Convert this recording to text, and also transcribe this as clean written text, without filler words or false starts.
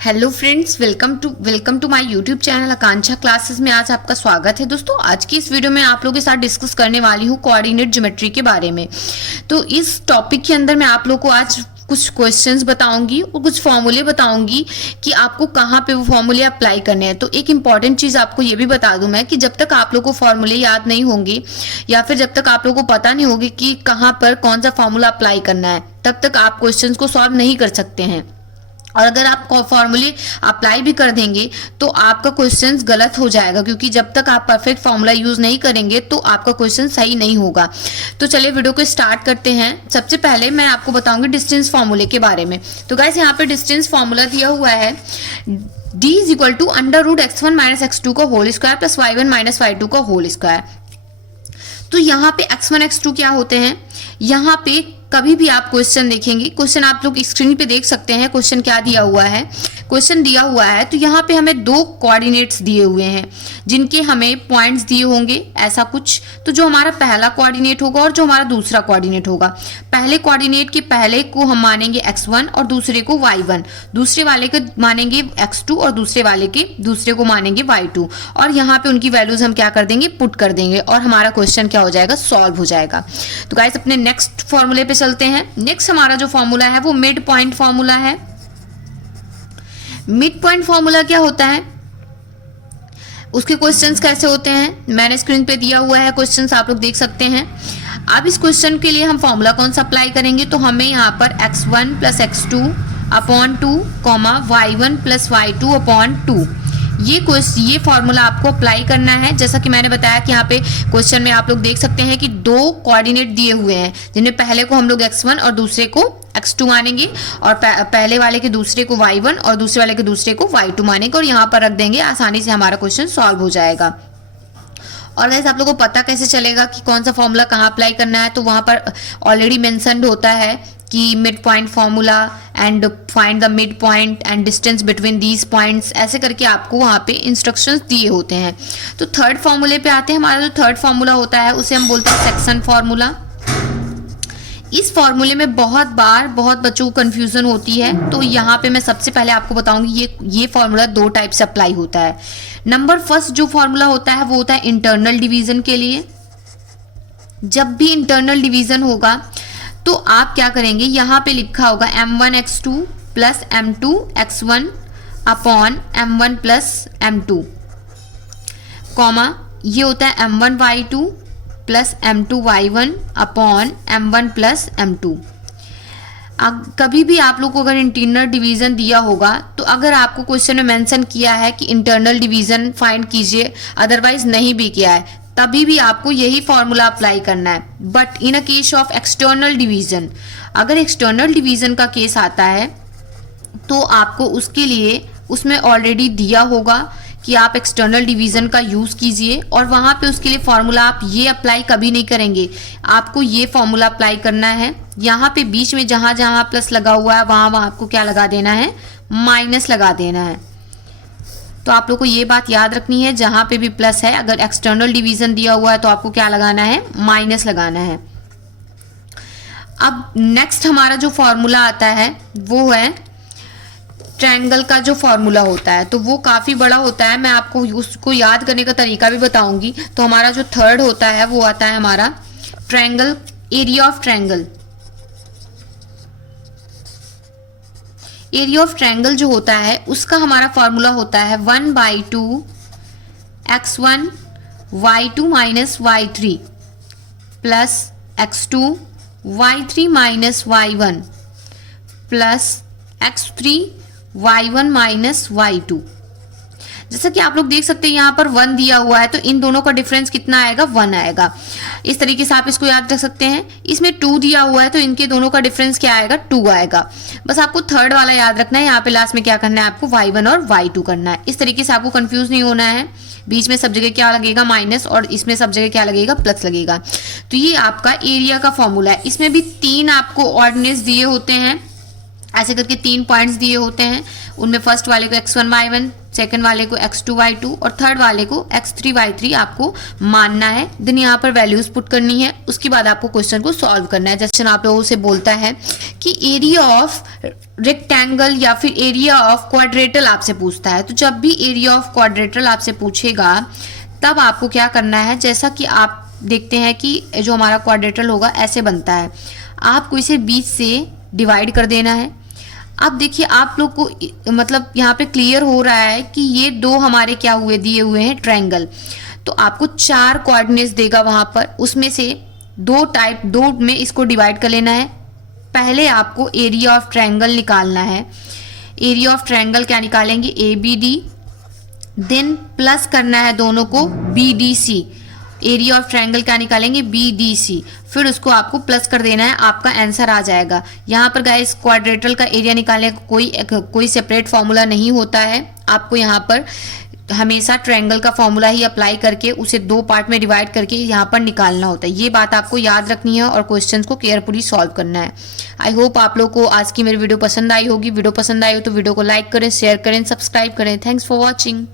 Hello friends, welcome to my YouTube channel Akanksha classes में आज आपका स्वागत है। दोस्तों, आज की इस वीडियो में आप लोगों के साथ डिस्कस करने वाली हूँ कोऑर्डिनेट ज्योमेट्री के बारे में। तो इस टॉपिक के अंदर मैं आप लोगों को आज कुछ क्वेश्चंस बताऊंगी और कुछ फॉर्मूले बताऊंगी कि आपको कहाँ पे वो फॉर्मूले अप्लाई करने हैं। तो एक इंपॉर्टेंट चीज़ आपको ये भी बता दूं मैं कि जब तक आप लोगों को फॉर्मूले याद नहीं होंगे या फिर जब तक आप लोगों को पता नहीं होगी कि कहाँ पर कौन सा फॉर्मूला अप्लाई करना है, तब तक आप क्वेश्चंस को सॉल्व नहीं कर सकते हैं। और अगर आप फॉर्मूले अप्लाई भी कर देंगे तो आपका क्वेश्चन गलत हो जाएगा, क्योंकि जब तक आप परफेक्ट फॉर्मूला यूज नहीं करेंगे तो आपका क्वेश्चन सही नहीं होगा। तो चलिए वीडियो को स्टार्ट करते हैं। सबसे पहले मैं आपको बताऊंगी डिस्टेंस फॉर्मूले के बारे में। तो गाइस, यहाँ पे डिस्टेंस फॉर्मूला दिया हुआ है d is equal to √x1 - x2 का whole square plus y1 - y2 का होल स्क्वायर। तो यहाँ पे x1 x2 क्या होते हैं, यहाँ पे कभी भी आप क्वेश्चन देखेंगे, क्वेश्चन आप लोग स्क्रीन पे देख सकते हैं क्वेश्चन क्या दिया हुआ है। क्वेश्चन दिया हुआ है तो यहाँ पे हमें दो कोऑर्डिनेट्स दिए हुए हैं जिनके हमें पॉइंट्स दिए होंगे ऐसा कुछ। तो जो हमारा पहला कोऑर्डिनेट होगा और जो हमारा दूसरा कोऑर्डिनेट होगा, पहले कोऑर्डिनेट के पहले को हम मानेंगे x1 और दूसरे को y1, दूसरे वाले को मानेंगे x2 और दूसरे वाले के दूसरे को मानेंगे y2। और यहाँ पे उनकी वैल्यूज हम क्या कर देंगे, पुट कर देंगे और हमारा क्वेश्चन क्या हो जाएगा, सॉल्व हो जाएगा। तो गाइस, अपने नेक्स्ट फॉर्मूले पे चलते हैं। नेक्स्ट हमारा जो फॉर्मूला है वो मिड पॉइंट फॉर्मूला है। मिड पॉइंट फॉर्मूला क्या होता है, उसके क्वेश्चंस कैसे होते हैं मैंने स्क्रीन पे दिया हुआ है, क्वेश्चंस आप लोग देख सकते हैं। अब इस क्वेश्चन के लिए हम फॉर्मूला कौन सा अप्लाई करेंगे, तो हमें यहाँ पर x1 + x2 upon 2 y1 + y2 upon 2 ये फॉर्मूला आपको अप्लाई करना है। जैसा कि मैंने बताया कि यहाँ पे क्वेश्चन में आप लोग देख सकते हैं कि दो कोऑर्डिनेट दिए हुए हैं जिनमें पहले को हम लोग x1 और दूसरे को x2 मानेंगे और पहले वाले के दूसरे को y1 और दूसरे वाले के दूसरे को y2 मानेंगे और यहाँ पर रख देंगे। आसानी से हमारा क्वेश्चन सॉल्व हो जाएगा। और वैसे आप लोगों को पता कैसे चलेगा कि कौन सा फॉर्मूला कहाँ अप्लाई करना है, तो वहाँ पर ऑलरेडी मेंशन्ड होता है कि mid point formula and find the mid point and distance between these points, ऐसे करके आपको वहाँ पे इंस्ट्रक्शंस दिए होते हैं। तो थर्ड फॉर्मूले पे आते हैं। हमारा जो थर्ड फॉर्मूला होता है उसे हम बोलते हैं सेक्शन फॉर्मूला। इस फॉर्मूले में बहुत बच्चों को कंफ्यूजन होती है, तो यहाँ पे मैं सबसे पहले आपको बताऊंगी ये फॉर्मूला दो टाइप से अप्लाई होता है। नंबर फर्स्ट जो फॉर्मूला होता है वो होता है इंटरनल डिवीजन के लिए। जब भी इंटरनल डिवीजन होगा तो आप क्या करेंगे, यहाँ पे लिखा होगा m1 x2 plus m2 x1 upon m1 plus m2 comma, ये होता है m1 y2 plus m2 y1 upon m1 plus m2। कभी भी आप लोग को अगर इंटरनल डिवीजन दिया होगा तो अगर आपको क्वेश्चन में मेंशन किया है कि इंटरनल डिवीजन फाइंड कीजिए, अदरवाइज नहीं भी किया है, तभी भी आपको यही फॉर्मूला अप्लाई करना है। But in a case of external division, अगर एक्सटर्नल डिवीजन का केस आता है तो आपको उसके लिए उसमें ऑलरेडी दिया होगा कि आप एक्सटर्नल डिवीजन का यूज़ कीजिए और वहाँ पे उसके लिए फॉर्मूला आप ये अप्लाई कभी नहीं करेंगे, आपको ये फॉर्मूला अप्लाई करना है। यहाँ पे बीच में जहाँ जहाँ प्लस लगा हुआ है वहाँ आपको क्या लगा देना है, माइनस लगा देना है। तो आप लोग को ये बात याद रखनी है, जहाँ पे भी प्लस है, अगर एक्सटर्नल डिवीजन दिया हुआ है तो आपको क्या लगाना है, माइनस लगाना है। अब नेक्स्ट हमारा जो फॉर्मूला आता है वो है ट्रायंगल का जो फॉर्मूला होता है, तो वो काफ़ी बड़ा होता है। मैं आपको उसको याद करने का तरीका भी बताऊंगी। तो हमारा जो थर्ड होता है वो आता है हमारा triangle, area of triangle. Area of triangle जो होता है उसका हमारा फॉर्मूला होता है 1/2 x1 y2 minus y3 plus x2 y3 minus y1 plus x3 y1 minus y2। जैसा कि आप लोग देख सकते हैं यहाँ पर 1 दिया हुआ है तो इन दोनों का डिफरेंस कितना आएगा, 1 आएगा। इस तरीके से आप इसको याद रख सकते हैं। इसमें 2 दिया हुआ है तो इनके दोनों का डिफरेंस क्या आएगा, 2 आएगा। बस आपको थर्ड वाला याद रखना है, यहाँ पे लास्ट में क्या करना है, आपको y1 और y2 करना है। इस तरीके से आपको कंफ्यूज नहीं होना है। बीच में सब जगह क्या लगेगा, माइनस, और इसमें सब जगह क्या लगेगा, प्लस लगेगा। तो ये आपका एरिया का फॉर्मूला है। इसमें भी 3 आपको ऑर्डिनेट्स दिए होते हैं ऐसे करके 3 पॉइंट्स दिए होते हैं, उनमें फर्स्ट वाले को x1 y1, सेकंड वाले को x2 y2 और थर्ड वाले को x3 y3 आपको मानना है। देन यहाँ पर वैल्यूज पुट करनी है, उसके बाद आपको क्वेश्चन को सॉल्व करना है। क्वेश्चन आप लोगों से बोलता है कि एरिया ऑफ रेक्टेंगल या फिर एरिया ऑफ क्वाड्रेटल आपसे पूछता है। तो जब भी एरिया ऑफ क्वाड्रेटल आपसे पूछेगा तब आपको क्या करना है, जैसा कि आप देखते हैं कि जो हमारा क्वाड्रेटल होगा ऐसे बनता है, आपको इसे 20 से डिवाइड कर देना है। अब देखिए आप लोग को मतलब यहाँ पे क्लियर हो रहा है कि ये दो हमारे क्या हुए, दिए हुए हैं ट्रायंगल। तो आपको 4 कोऑर्डिनेट्स देगा वहाँ पर, उसमें से दो में इसको डिवाइड कर लेना है। पहले आपको एरिया ऑफ ट्रायंगल निकालना है। एरिया ऑफ ट्रायंगल क्या निकालेंगे, ABD, देन प्लस करना है दोनों को BDC। एरिया ऑफ ट्रायंगल क्या निकालेंगे, BDC, फिर उसको आपको प्लस कर देना है, आपका आंसर आ जाएगा। यहाँ पर गाइस क्वाड्रेटल का एरिया निकालने का कोई सेपरेट फॉर्मूला नहीं होता है, आपको यहाँ पर हमेशा ट्रायंगल का फॉर्मूला ही अप्लाई करके उसे 2 पार्ट में डिवाइड करके यहाँ पर निकालना होता है। ये बात आपको याद रखनी है और क्वेश्चंस को केयरफुली सॉल्व करना है। आई होप आप लोग को आज की मेरी वीडियो पसंद आई होगी। वीडियो पसंद आई हो तो वीडियो को लाइक करें, शेयर करें, सब्सक्राइब करें। Thanks for watching.